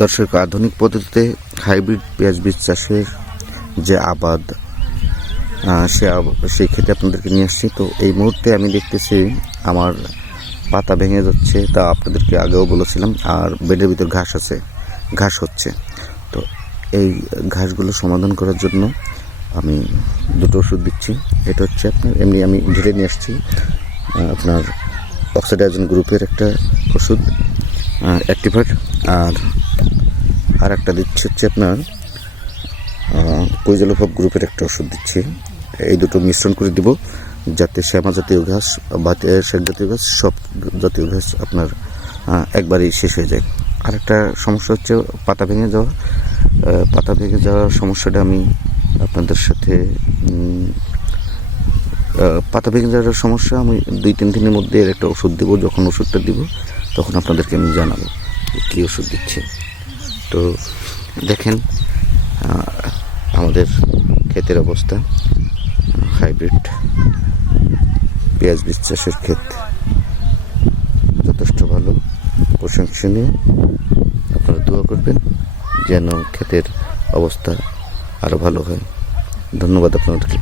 দর্শক, আধুনিক পদ্ধতিতে হাইব্রিড পেঁয়াজ বীজ চাষের যে আবাদ, সেই ক্ষেত্রে আপনাদেরকে নিয়ে আসছি। তো এই মুহূর্তে আমি দেখতেছি আমার পাতা ভেঙে যাচ্ছে, তা আপনাদেরকে আগেও বলেছিলাম। আর বেডের ভিতর ঘাস হচ্ছে। তো এই ঘাসগুলো সমাধান করার জন্য আমি দুটো ওষুধ দিচ্ছি। এটা হচ্ছে আপনার এমনি আমি ঢেলে নিয়ে আসছি আপনার অক্সিডাইজন গ্রুপের একটা ওষুধ অ্যাক্টিভার, আর একটা দিচ্ছি হচ্ছে আপনার পয়জলোফব গ্রুপের একটা ওষুধ দিচ্ছি। এই দুটো মিশ্রণ করে দিব যাতে শ্যামা জাতীয় ঘাস বা শেখ জাতীয় ঘাস, সব জাতীয় ঘাস আপনার একবারই শেষ হয়ে যায়। আর একটা সমস্যা হচ্ছে পাতা ভেঙে যাওয়ার সমস্যাটা আমি আপনাদের সাথে পাতা ভেঙে যাওয়ার সমস্যা আমি 2-3 দিনের মধ্যে এর একটা ওষুধ দেবো। যখন ওষুধটা দিব তখন আপনাদেরকে আমি জানাবো কী ওষুধ দিচ্ছে। তো দেখেন আমাদের ক্ষেতের অবস্থা, হাইব্রিড পেঁয়াজ বীজ চাষের ক্ষেত যথেষ্ট ভালো, প্রশংসনীয়। আপনারা দোয়া করবেন যেন ক্ষেতের অবস্থা আরও ভালো হয়। ধন্যবাদ আপনাদেরকে।